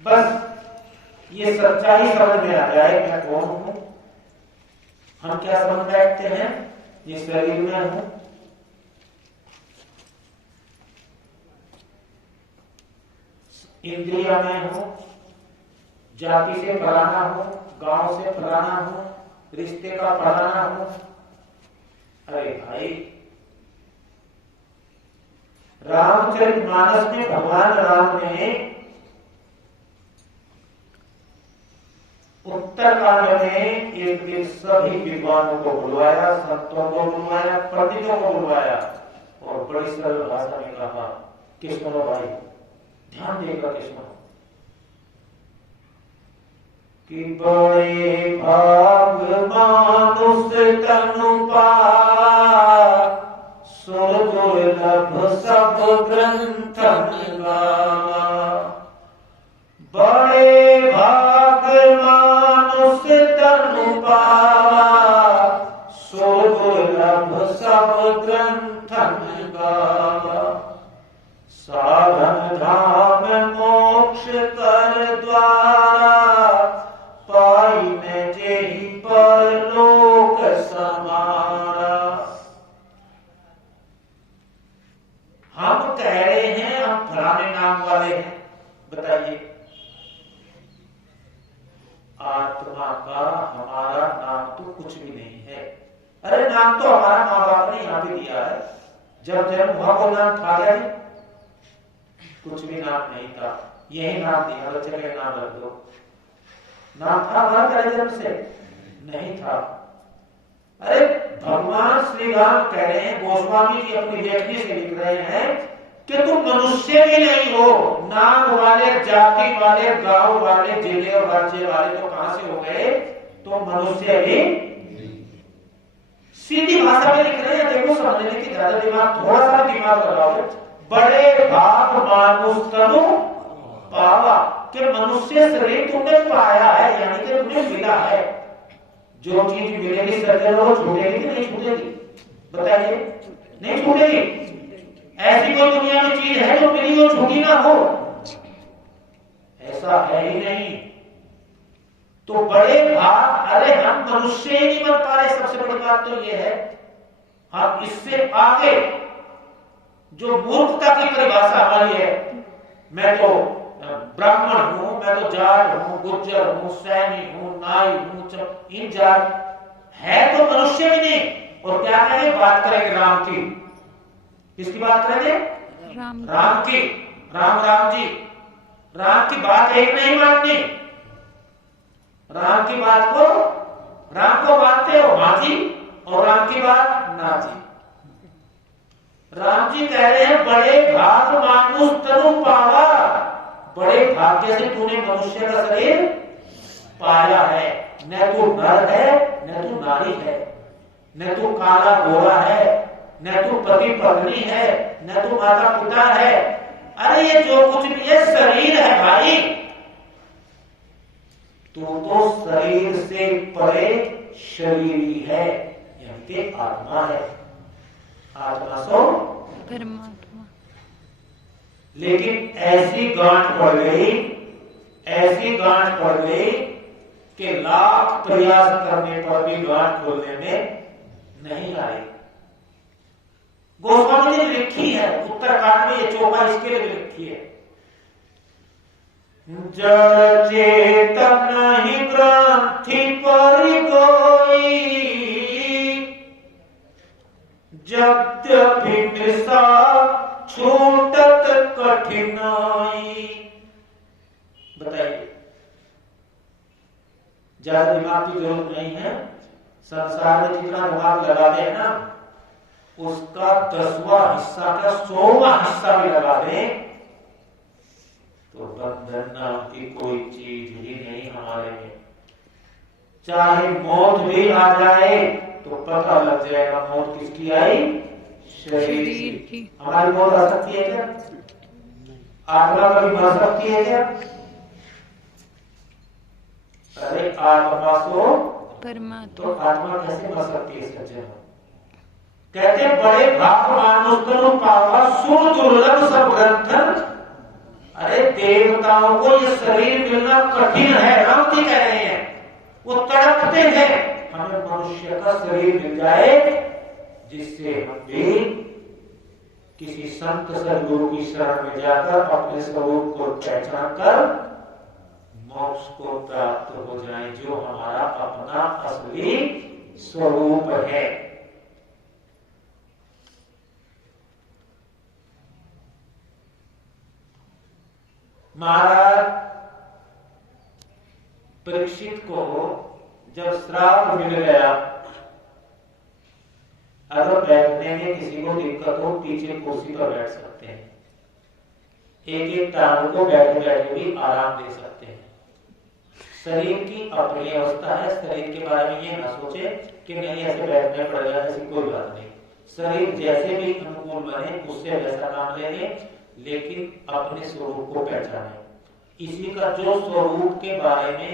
बस ये सच्चाई समझ में आ जाए मैं कौन हूं। हम क्या समझ बैठते हैं, ये शरीर में हूं, इंद्रिया में हूं, जाति से फलाना हूं, गांव से फलाना हूं, रिश्ते का फलाना हूं। अरे भाई, रामचरितमानस में भगवान राम ने उत्तरकांड में एक सभी विद्वानों को बुलवाया, संतों को बुलवाया, पंडितों को बुलवाया और बड़ी सरल भाषा में कहा कि सुनो भाई, ध्यान देगा कि सुनो कि बड़े भाग मानुष तनु पाया, सुर दुर्लभ सब ग्रंथन गावा। बड़े भाग मानुष तनु पाया, सुर दुर्लभ सब ग्रंथन गावा। साधन धाम मोक्ष कर द्वारा, पाई में जेहि परलोक समारा। हम कह रहे हैं हम फलाने नाम वाले हैं, बताइए आत्मा का हमारा नाम तो कुछ भी नहीं है। अरे नाम तो हमारा माँ बाप ने यहाँ भी दिया है, जब जन्म हुआ वो नाम था क्या जी? कुछ भी नाम नहीं था, यही नाम दिया, बच्चे का नाम रख दो। नाम था हमारा जन्म से? नहीं था। अरे भगवान श्री राम कह रहे हैं, गोस्वामी जी अपनी लेखनी से लिख रहे हैं कि तुम मनुष्य भी नहीं हो, नाम वाले, जाति वाले, गांव वाले, जिले और राज्य वाले तो कहां से हो गए, तो मनुष्य भी। सीधी भाषा में लिख रहे हैं, देखो समझने की ज्यादा दिमाग, थोड़ा सा दिमाग लगाओ। बड़े भाग मानुष तनु पावा, कि मनुष्य शरीर तुमने पाया है, यानी कि तुमने मिला है। जो चीज मिलेगी सज्जन वो छूटेगी कि नहीं छूटेगी, बताइए? नहीं छूटेगी। ऐसी कोई दुनिया में चीज है जो मिली और छूटी ना हो? ऐसा है ही नहीं। तो बड़े भाग, अरे हम मनुष्य ही नहीं बन पा रहे, सबसे बड़ी बात तो ये है। हम इससे आगे जो मूर्खता की परिभाषा हमारी है, मैं तो ब्राह्मण हूं, मैं तो जाट हूं, गुज्जर हूं, सैनी हूं, नाई हूं, इन जात है तो मनुष्य भी नहीं। और क्या करेंगे, बात करेंगे राम की। किसकी बात करेंगे? राम की। राम जी, राम की बात एक नहीं माननी। राम की बात को, राम को मानते हो हाँ जी, और राम की बात ना जी। राम जी कह रहे हैं बड़े भाग मानुष तनु पावा, बड़े भाग्य से तूने मनुष्य का शरीर पाया है। न तू नर है, न तू नारी है, न तू काला गोरा है, न तू पति पत्नी है, न तू माता पिता है। अरे ये जो कुछ भी है शरीर है भाई। तू तो शरीर से परे शरीरी है, यानी कि आत्मा है। आत्मा सो परमात्मा। लेकिन ऐसी गांठ पड़ गई, ऐसी गांठ पड़ गई कि लाख प्रयास करने पर भी गांठ खोलने में नहीं आए। गोस्वामी ने लिखी है उत्तरकांड में, ये चौपा इसके लिए लिखी है। जड़ चेतन ही ग्रंथि पर कोई, यद्यपि निशा छूटत कठिनाई। बताइए, ज्यादा दिमाग की जरूरत नहीं है। संसार में जितना दिमाग लगा दे ना, उसका 10वां हिस्सा का 100वां हिस्सा भी लगा दे तो बंधन नाम की कोई चीज ही नहीं हमारे में। चाहे मौत भी आ जाए तो पता लग जाएगा मौत किसकी आई, शरीर की। हमारी मौत आ सकती है क्या? आत्मा कभी मर सकती है क्या? अरे आत्मा सो परमात्मा, तो आत्मा कैसे मर सकती है सज्जन? कहते बड़े भाग मानुष तनु पावा, सुर दुर्लभ सब ग्रंथन अरे देवताओं को ये शरीर मिलना कठिन है, राम जी कह रहे हैं, वो तड़पते हैं हमें मनुष्य का शरीर मिल जाए जिससे हम भी किसी संत सदगुरु की शरण में जाकर अपने स्वरूप को पहचान कर मोक्ष को प्राप्त हो जाए, जो हमारा अपना असली स्वरूप है। महाराज परीक्षित को जब श्राप मिल गया, अगर बैठने में किसी को दिक्कत हो पीछे कुर्सी पर बैठ सकते हैं, एक एक टांग को बैठे बैठे भी आराम दे सकते हैं। शरीर की अपनी अवस्था है, शरीर के बारे में ये ना सोचे कि नहीं ऐसे बैठने पड़ेगा, ऐसी कोई बात नहीं। शरीर जैसे भी अनुकूल बने उससे वैसा काम लेंगे, लेकिन अपने स्वरूप को पहचाने। इसी का जो स्वरूप के बारे में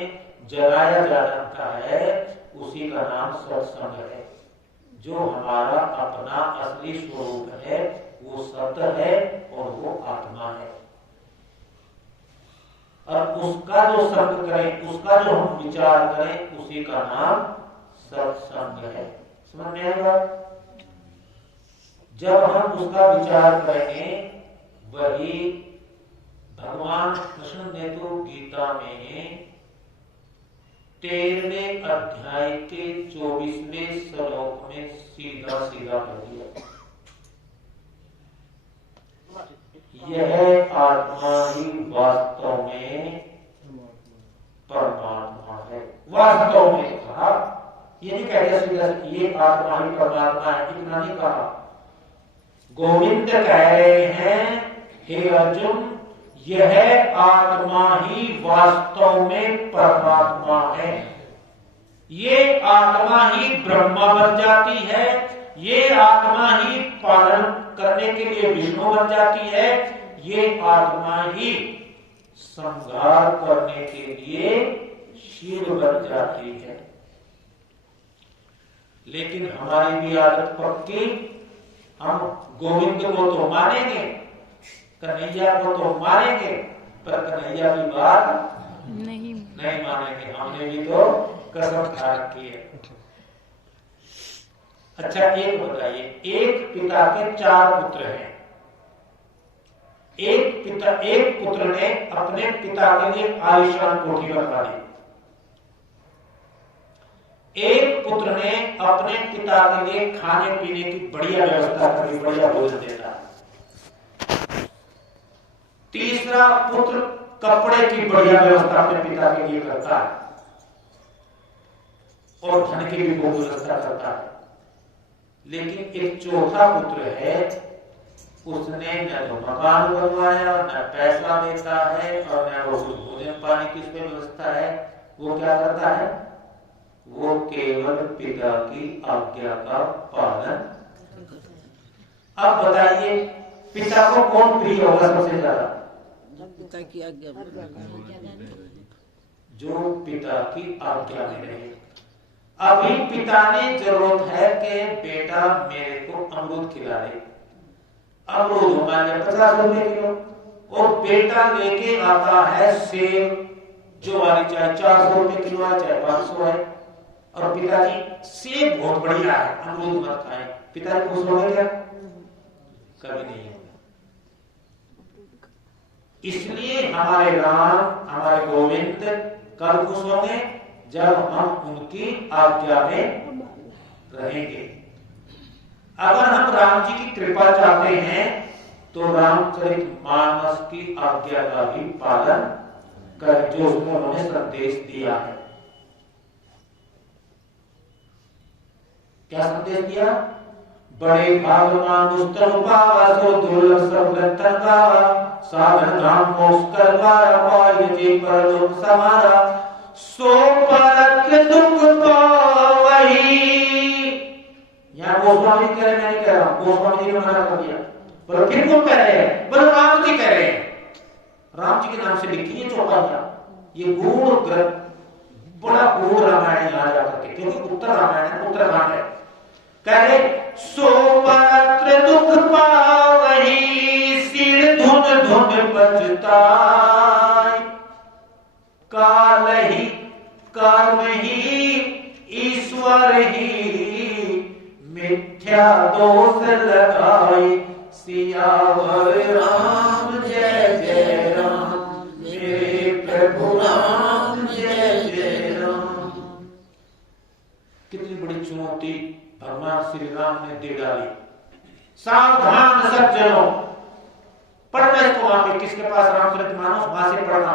जगाया जाता है उसी का नाम सत्संग है। जो हमारा अपना असली स्वरूप है वो सत्य है और वो आत्मा है, और उसका जो संग करें, उसका जो हम विचार करें, उसी का नाम सत्संग है। समझ में आएगा? जब हम उसका विचार करेंगे, वही भगवान कृष्ण ने तो गीता में 13वें अध्याय के 24वें श्लोक में सीधा सीधा कह दिया, यह आत्मा ही वास्तव में परमात्मा है। वास्तव में कहा, ये नहीं कह दिया सीधा ये आत्मा ही परमात्मा है, इतना नहीं कहा। गोविंद कह रहे हैं, हे अर्जुन, यह आत्मा ही वास्तव में परमात्मा है। ये आत्मा ही ब्रह्मा बन जाती है, ये आत्मा ही पालन करने के लिए विष्णु बन जाती है, ये आत्मा ही संहार करने के लिए शिव बन जाती है। लेकिन हमारी भी आदत पक्की, हम गोविंद को तो मानेंगे, कन्हैया को तो मानेंगे, पर कन्हैया की बात नहीं मानेंगे। हमने भी तो कसम खा रखी है। अच्छा एक बताइए, एक पिता के 4 पुत्र हैं। एक पुत्र ने अपने पिता के लिए आलीशान कोठी बनवा दी, एक पुत्र ने अपने पिता के लिए खाने पीने की बढ़िया व्यवस्था करी, बढ़िया भोजन देता है। तीसरा पुत्र कपड़े की बढ़िया व्यवस्था अपने पिता के लिए करता है और धन की भी बहुत व्यवस्था करता है। लेकिन एक चौथा पुत्र है, उसने न तो मकान बनवाया, न पैसा देता है, और न वो भोजन पानी की उसमें व्यवस्था है। वो क्या करता है? वो केवल पिता की आज्ञा का पालन। अब बताइए, पिता को कौन प्रिय होगा सबसे ज्यादा? पिता की आज्ञा, जो पिता की आज्ञा में रहे। अभी पिता ने जरूरत है कि बेटा मेरे को अमरूद खिला दे, अमरूद हमारे 50 रुपए किलो, और बेटा लेके आता है सेब, जो वाली चाहे 400 रुपए किलो है चाहे 500 है, और पिताजी सेब बहुत बढ़िया है, अमरूद मत खाएं। पिताजी खुश होंगे क्या? कभी नहीं होगा। इसलिए हमारे राम, हमारे गोविंद कब खुश होंगे? जब हम उनकी आज्ञा में रहेंगे। अगर हम राम जी की कृपा चाहते हैं तो रामचरितमानस की आज्ञा का भी पालन करें, जो उसमें उन्होंने संदेश दिया है। क्या संदेश दिया? बड़े भागवान दुष्टम पावासो दुर्लभ सब ग्रंथन का साधन नाम मोक्ष करवाया पाए जे परलोक समारा सो परत्र दुख पावही। यहाँ गोस्वामी कह रहे, मैं नहीं कह रहा हूं, गोस्वामी जी ने मना कर दिया, पर फिर कौन कह रहे हैं? बोलो राम जी कह रहे हैं। राम जी के नाम से लिखी है चौपाइयां, ये गूढ़ ग्रंथ, बड़ा गूढ़ रामायण यहाँ जाकर के, क्योंकि उत्तर रामायण है, उत्तरकांड है। कह रहे सो परत्र दुख पावही सिर धुन धुन बजताई, काल ही कर्म ही ईश्वर ही, मिथ्या दोष लगाई, सियावर राम जय जय राम, मेरे प्रभु राम जय जय राम। कितनी बड़ी चुनौती भगवान श्री राम ने दे डाली। सावधान सज्जनों, पढ़ना इसको वहां पे, किसके पास रामचरितमानस वहां से पढ़ना।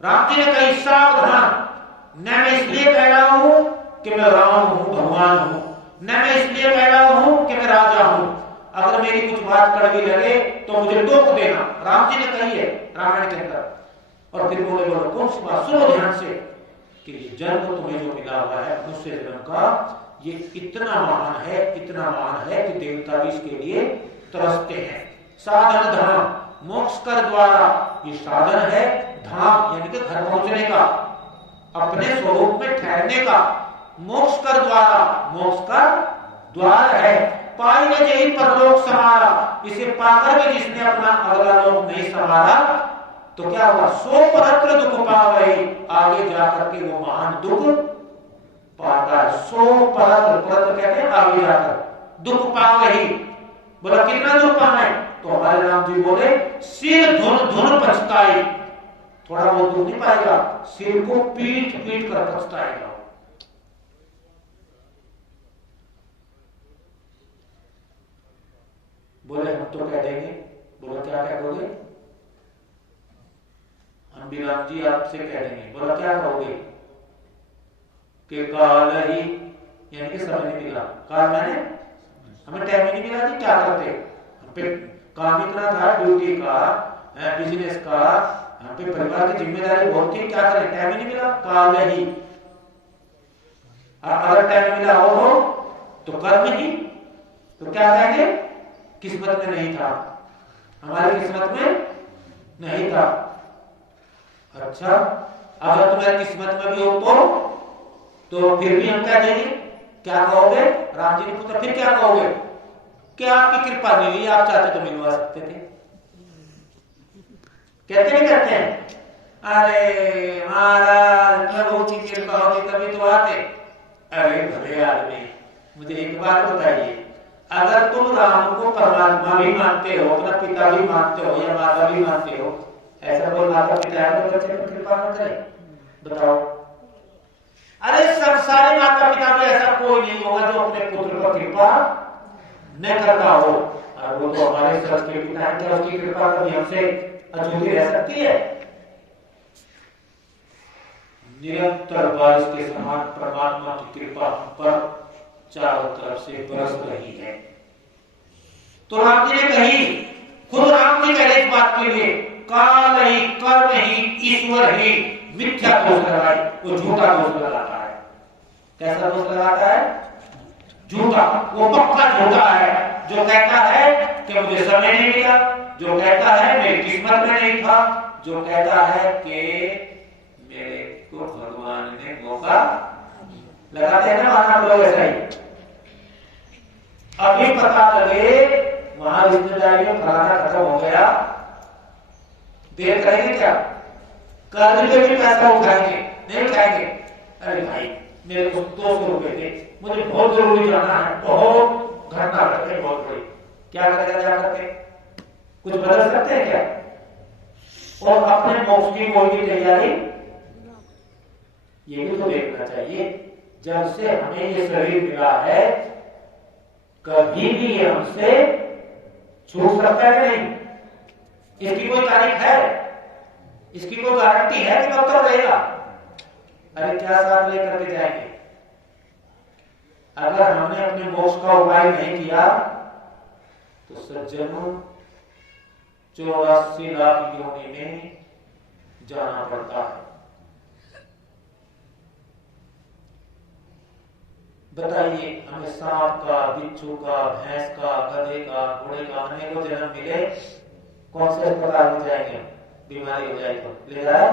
राम जी ने कही सावधान, न मैं इसलिए कह रहा हूं कि मैं राम हूं, भगवान हूं, न मैं इसलिए कह रहा हूं कि मैं राजा हूं। अगर मेरी कुछ बात कड़वी लगे तो मुझे टोक देना, राम जी ने कही है रामायण के अंदर। और फिर बोले बोलो कौन सी बात, सुनो ध्यान से, कि ये जन्म तुम्हें जो मिला हुआ है मनुष्य जन्म का, ये इतना महान है, इतना महान है कि देवता भी इसके लिए तरसते हैं। साधन धाम, मोक्ष कर द्वारा, ये साधन है, धाम यानी कि घर पहुंचने का, अपने स्वरूप में ठहरने का। मोक्ष कर द्वारा, मोक्ष का द्वार है। पाई ने यही परलोक संवारा, इसे पाकर भी जिसने अपना अगला लोक नहीं संवारा तो क्या हुआ, सो परत्र दुख पावई, आगे जाकर के वो महान दुख पाता है। सो परत्र, परत्र कहते हैं आगे जाकर, दुख पावई। बोला कितना दुख पाना है, तो हमारे राम जी बोले सिर धुन धुन पछताई। थोड़ा बहुत दुख नहीं पाएगा, सिर को पीट पीट कर पछताएगा। बोले हम तो कह देंगे। बोला क्या कह दोगे, हम भी राम जी आपसे कह देंगे। बोला क्या कहोगे, कि काल ही यानी कि समय नहीं मिला। काल मैंने हमें टाइम ही नहीं मिला जी, क्या करते, हम पे काम इतना था, ड्यूटी का, बिजनेस का, हम पे परिवार की जिम्मेदारी बहुत थी, क्या करें, टाइम ही नहीं मिला। काल ही, अगर टाइम मिला हो तो कर्म ही, तो क्या कहेंगे, किस्मत में नहीं था, हमारी किस्मत में नहीं था। अच्छा, अगर तुम्हारी किस्मत में भी हो तो फिर भी हम क्या देंगे, क्या कहोगे, राम जी ने पूछा फिर क्या कहोगे, क्या आपकी कृपा नहीं हुई, आप चाहते तो मिलवा सकते थे। कहते नहीं कहते हैं, अरे महाराज प्रभु की कृपा होती तभी तो आते। अरे भले आदमी, मुझे एक बात बताइए, अगर तुम राम को परमात्मा भी मानते हो, अपना पिता भी मानते हो या माता भी मानते हो, ऐसा कोई माता पिता है तो बच्चे पर कृपा न करे, बताओ। अरे संसारी माता पिता भी ऐसा कोई नहीं होगा जो अपने पुत्र पर कृपा न करता हो। और वो तो हमारे सच के पिता है, क्या उसकी कृपा कभी हमसे अछूती रह सकती है। निरंतर बारिश के समान परमात्मा की कृपा हम पर चारों तरफ से बरस रही है। तो राम जी ने कही, खुद राम जी कह रहे इस बात के लिए, काल ही कर्म ही ईश्वर ही, मिथ्या दोष लगाए, वो झूठा दोष लगाता है। कैसा दोष लगाता है, झूठा, वो पक्का झूठा है। जो कहता है कि मुझे समय नहीं मिला, जो कहता है मेरी किस्मत में नहीं था, जो कहता है कि मेरे को भगवान ने मौका, लगाते हैं ना मानव लोग ऐसा ही। अभी पता लगे वहां रिश्तेदारी में फलाना खत्म हो गया, देर करेंगे क्या, कर्ज पे भी पैसा उठाएंगे, नहीं उठाएंगे। अरे भाई मेरे को 200 रुपए थे, मुझे बहुत जरूरी जाना है, बहुत घटना करते बहुत बड़ी, क्या करेगा जा करके, कुछ बदल सकते हैं क्या। और अपने मोक्ष की कोई भी तैयारी, ये भी तो देखना चाहिए। जब से हमें ये शरीर मिला है, कभी भी ये हमसे छूट सकता है कि नहीं, इसकी कोई तारीख है, इसकी कोई गारंटी है कि कब तक रहेगा। अरे क्या साथ लेकर के जाएंगे। अगर हमने अपने मोक्ष का उपाय नहीं किया तो सज्जनों 84 लाख योनि में जाना पड़ता है। बताइए, हमें सांप का, बिच्छू का, भैंस का, गधे का, घोड़े का अनेकों जन्म मिले, कौन से अस्पताल में जाएंगे, बीमारी हो जाए तो ले जाए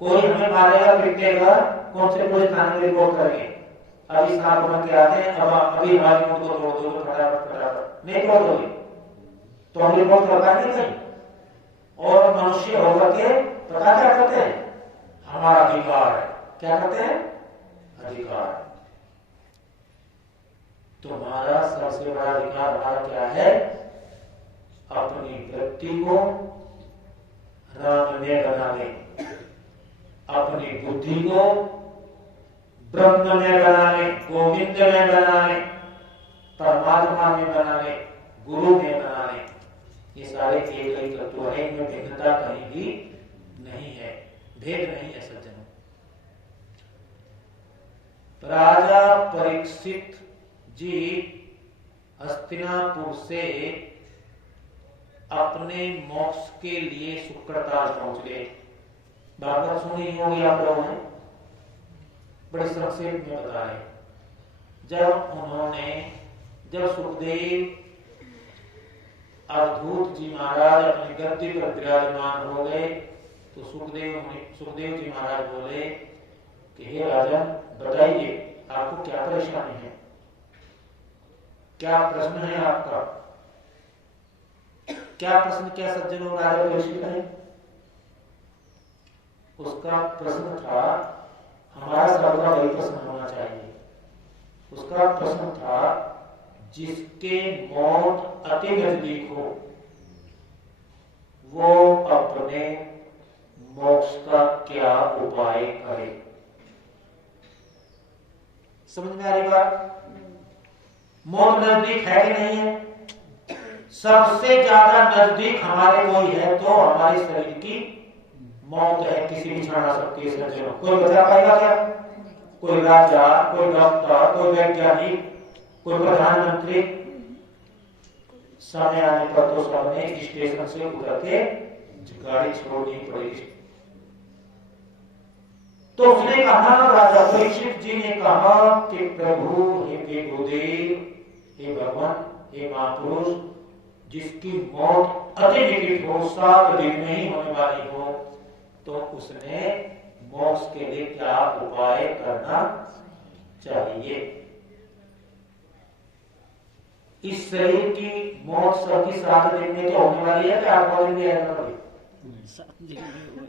कोई हमें मारेगा पीटेगा, कौन से पुलिस थाने में रिपोर्ट करेंगे, अभी सांप बन के आते हैं, अब अभी हमारी मुंह को तोड़ दो फटाफट फटाफट, नहीं तोड़ दोगे। तो हम रिपोर्ट कर पाएंगे नहीं। और मनुष्य होकर के पता क्या करते हैं, हमारा अधिकार है। क्या करते हैं, अधिकार। तुम्हारा सबसे बड़ा अधिकार हमारा क्या है, अपनी वृत्ति को राम में बना ले, अपनी बुद्धि को ब्रह्म में बना ले, गोविंद में बना ले, परमात्मा में बना ले, गुरु में बना ले। ये सारे एक ही तत्व है, इनमें भिन्नता कहीं भी नहीं है, भेद नहीं है सज्जनों। राजा परीक्षित जी हस्तिनापुर से अपने मोक्ष के लिए शुक्रताल पहुंच गए। भागवत सुनी होगी आप लोगों ने, बड़े संक्षेप में बता रहे। जब सुखदेव अवधूत जी महाराज अपनी गद्दी पर विराजमान हो गए तो सुखदेव जी महाराज बोले कि हे राजन, बताइए आपको क्या परेशानी है, क्या प्रश्न है आपका, क्या प्रश्न, क्या सज्जनों राजा परीक्षित है। उसका प्रश्न था, हमारा सबका वही प्रश्न होना चाहिए। उसका प्रश्न था, जिसके मौत अति नजदीक हो वो अपने मोक्ष का क्या उपाय करे। समझ में आ रही बात? मौत नजदीक है कि नहीं है? सबसे ज्यादा नजदीक हमारे कोई है तो हमारे शरीर की मौत है, किसी भी क्षण आ सकती है सज्जनों। कोई बता पाएगा क्या? कोई राजा, कोई डॉक्टर, कोई वैज्ञानिक, कोई प्रधानमंत्री, समय आने पर तो सबने स्टेशन से उतर के गाड़ी छोड़नी पड़ेगी। तो उसने कहा, राजा परीक्षित जी ने कहा कि प्रभु, हे गुरुदेव, हे भगवान, हे महापुरुष, जिसकी मौत अति निकट हो, 7 दिन में ही होने वाली हो, तो उसने मोक्ष के लिए क्या उपाय करना चाहिए। इस शरीर की मौत सबकी 7 दिन में तो होने वाली है, क्या 8 दिन में आएगा कभी? 7 दिन में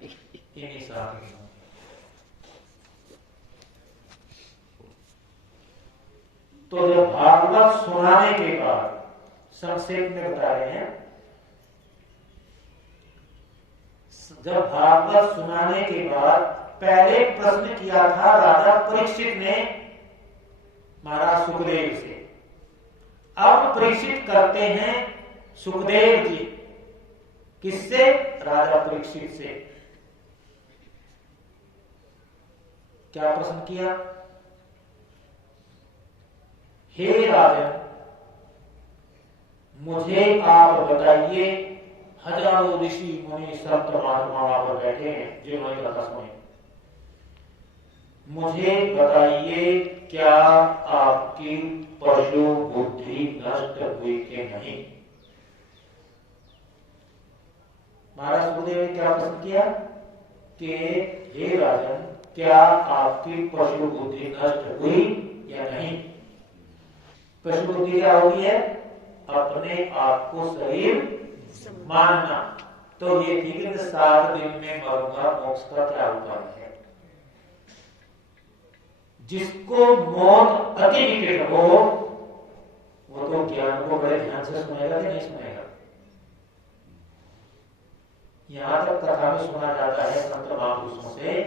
इन्हीं 7 दिन। तो जब भागवत सुनाने के बाद, संक्षेप में बता रहे हैं, जब भागवत सुनाने के बाद पहले प्रश्न किया था राजा परीक्षित ने महाराज सुखदेव से, अब परीक्षित करते हैं सुखदेव जी। किससे? राजा परीक्षित से। क्या प्रश्न किया? हे राजन, मुझे आप बताइए, हजारों ऋषि मुनि संत महात्मा वहां पर बैठे हैं जिन्होंने कथा सुनी, मुझे बताइए क्या आपकी पशु बुद्धि नष्ट हुई कि नहीं। महाराज सुखदेव ने क्या प्रश्न किया कि हे राजन, क्या आपकी पशु बुद्धि नष्ट हुई या नहीं। पशु बुद्धि क्या होती है? अपने आप को शरीर मानना। तो ये ठीक है, 7 दिन में मरूंगा, मोक्ष का क्या उपाय है। जिसको मौत अति निकट हो वो तो ज्ञान को बड़े ध्यान से सुनेगा कि नहीं सुनेगा। यहां तक कथा में सुना जाता है संत महापुरुषों से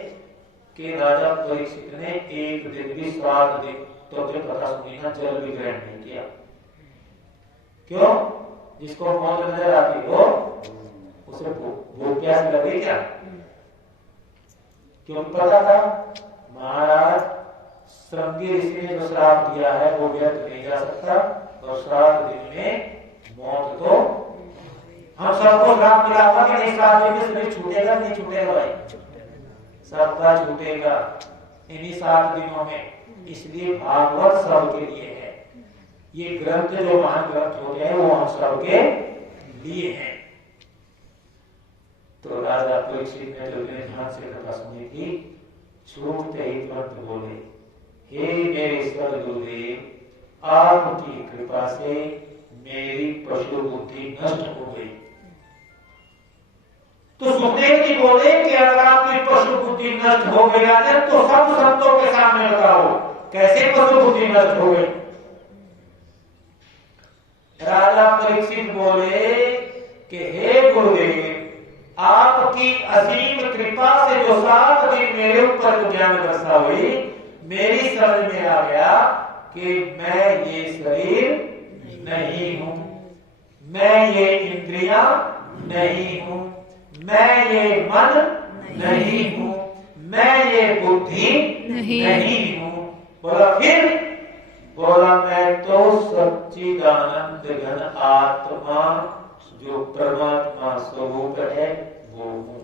कि राजा परीक्षित ने एक दिन भी 7 दिन तो जब कथा सुनी ना, जल भी ग्रहण नहीं किया। क्यों? जिसको मौत नजर आती हो उसे भूख प्यास लगे क्या? क्योंकि पता था महाराज श्रृंगी ऋषि ने जो श्राप दिया है वो व्यर्थ नहीं जा सकता, और 7 दिन में मौत तो हम सबको श्राप मिला हुआ कि नहीं, 7 दिन में शरीर छूटेगा नहीं छूटेगा भाई, सबका छूटेगा इन्हीं 7 दिनों में। इसलिए भागवत सबके लिए है। ये ग्रंथ जो महान ग्रंथ होते हैं वो हम सबके लिए हैं। तो राजा परीक्षित ने जो ध्यान से कथा सुनी थी, छूटते ही तुरंत बोले, हे मेरे ईश्वर गुरुदेव, आपकी कृपा से मेरी पशु बुद्धि नष्ट हो गई। तो सुखदेव जी बोले कि अगर आपकी पशु बुद्धि नष्ट हो गई राजन, तो सब संतों के सामने बताओ कैसे पशु बुद्धि नष्ट हो गई। राजा परीक्षित बोले कि हे गुरुदेव, आपकी असीम कृपा से जो 7 दिन मेरे ऊपर ज्ञान वर्षा हुई, मेरी समझ में आ गया कि मैं ये शरीर नहीं हूं, मैं ये इंद्रियां नहीं हूं, मैं ये मन नहीं हूं, मैं ये बुद्धि नहीं हूं। बोला फिर? बोला मैं तो सच्चिदानंद घन आत्मा जो परमात्मा स्वरूप है वो हूं।